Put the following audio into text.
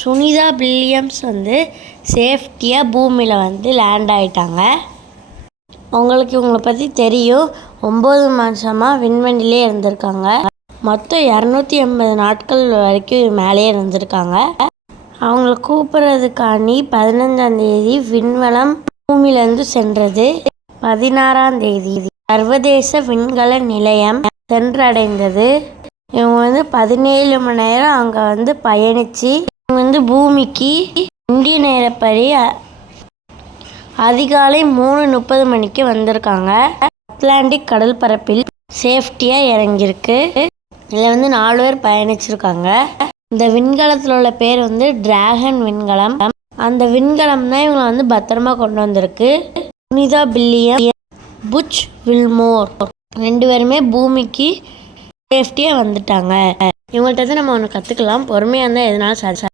Sunita Williams வந்து சேஃப்டியாக பூமியில் வந்து லேண்ட் ஆகிட்டாங்க உங்களுக்கு இவங்களை பற்றி தெரியும். ஒம்பது மாதமாக விண்வெளிலே இருந்திருக்காங்க. மொத்தம் இரநூத்தி எண்பது நாட்கள் வரைக்கும் மேலேயே இருந்திருக்காங்க. அவங்கள கூப்பிட்றதுக்காண்டி பதினஞ்சாம் தேதி விண்வலம் பூமியிலேருந்து சென்றது. பதினாறாம் தேதி. சர்வதேச விண்கல நிலையம் சென்றடைந்தது. இவங்க வந்து பதினேழு மணி நேரம் அங்கே வந்து பயணித்து வந்து பூமிக்கு இந்திய நேரப்படி அதிகாலை மூணு முப்பது மணிக்கு வந்திருக்காங்க. அட்லாண்டிக் கடல் பரப்பில் சேஃப்டியாக இறங்கியிருக்கு. இதில் வந்து நாலு பேர் பயணிச்சிருக்காங்க. இந்த விண்கலத்தில் உள்ள பேர் வந்து டிராகன் விண்கலம். அந்த விண்கலம் தான் இவங்களை வந்து பத்திரமா கொண்டு வந்திருக்கு. புனிதா பில்லியம் புச் வில்மோர் ரெண்டு பேருமே பூமிக்கு சேஃப்டியாக வந்துட்டாங்க. இவங்கள்ட்ட நம்ம ஒன்று கற்றுக்கலாம் பொறுமையாக இருந்தால் எதனால